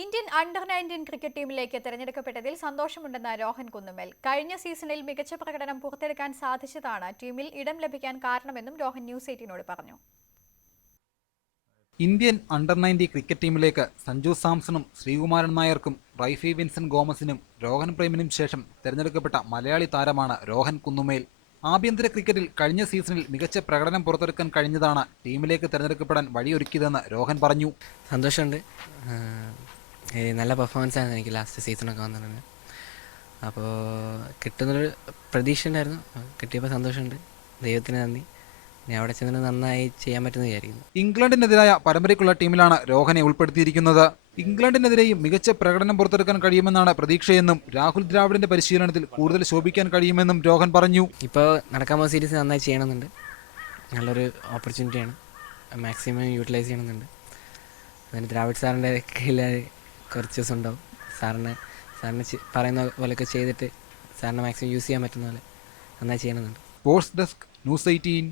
Indian under-19 cricket ടീമിലേക്ക് തിരഞ്ഞെടുക്കപ്പെട്ടതിൽ സന്തോഷമുണ്ടെന്ന് രോഹൻ കുന്നുമ്മൽ. കഴിഞ്ഞ സീസണിൽ മികച്ച പ്രകടനം പുറത്തെടുക്കാൻ സാധിച്ചതാണ് ടീമിൽ ഇടം ലഭിക്കാൻ കാരണമെന്നും രോഹൻ ന്യൂസ് 18നോട് പറഞ്ഞു. ഇന്ത്യൻ അണ്ടർ-19 ക്രിക്കറ്റ് ടീമിലേക്ക് സഞ്ജു സാംസണും ശ്രീകുമാരൻ നായർക്കും റൈഫി വിൻസെന്റ് ഗോമസിനും രോഹൻ പ്രേമിനും ശേഷം തിരഞ്ഞെടുക്കപ്പെട്ട മലയാളി താരമാണ് രോഹൻ കുന്നുമ്മൽ. ആഭ്യന്തര ക്രിക്കറ്റിൽ കഴിഞ്ഞ സീസണിൽ മികച്ച പ്രകടനം പുറത്തെടുക്കാൻ കഴിഞ്ഞതാണ് ടീമിലേക്ക് തിരഞ്ഞെടുക്കപ്പെടാൻ വഴിയൊരുക്കിയതെന്ന് രോഹൻ പറഞ്ഞു. സന്തോഷമുണ്ട്. നല്ല പെർഫോമൻസ് ആയിരുന്നു എനിക്ക് ലാസ്റ്റ് സീസണൊക്കെ വന്നിട്ടുണ്ട്. അപ്പോൾ കിട്ടുന്നൊരു പ്രതീക്ഷ ഉണ്ടായിരുന്നു. കിട്ടിയപ്പോൾ സന്തോഷമുണ്ട്. ദൈവത്തിന് നന്ദി. ഇനി അവിടെ ചെന്നിട്ട് നന്നായി ചെയ്യാൻ പറ്റുമെന്ന് വിചാരിക്കുന്നു. ഇംഗ്ലണ്ടിനെതിരായ പരമ്പരയ്ക്കുള്ള ടീമിലാണ് രോഹനെ ഉൾപ്പെടുത്തിയിരിക്കുന്നത്. ഇംഗ്ലണ്ടിനെതിരെയും മികച്ച പ്രകടനം പുറത്തെടുക്കാൻ കഴിയുമെന്നാണ് പ്രതീക്ഷയെന്നും രാഹുൽ ദ്രാവിഡിന്റെ പരിശീലനത്തിൽ കൂടുതൽ ശോഭിക്കാൻ കഴിയുമെന്നും രോഹൻ പറഞ്ഞു. ഇപ്പോൾ നടക്കാൻ പോകുന്ന സീരീസ് നന്നായി ചെയ്യണമെന്നുണ്ട്. നല്ലൊരു ഓപ്പർച്യൂണിറ്റിയാണ്. മാക്സിമം യൂട്ടിലൈസ് ചെയ്യണമെന്നുണ്ട്. അതിന് ദ്രാവിഡ് സാറിൻ്റെ കയ്യിൽ കുറച്ച് ദിവസം ഉണ്ടാവും. സാറിന് പറയുന്ന പോലെയൊക്കെ ചെയ്തിട്ട് സാറിനെ മാക്സിമം യൂസ് ചെയ്യാൻ പറ്റുന്ന പോലെ നന്നായി ചെയ്യണമെന്നുണ്ട്. Sports desk, news 18.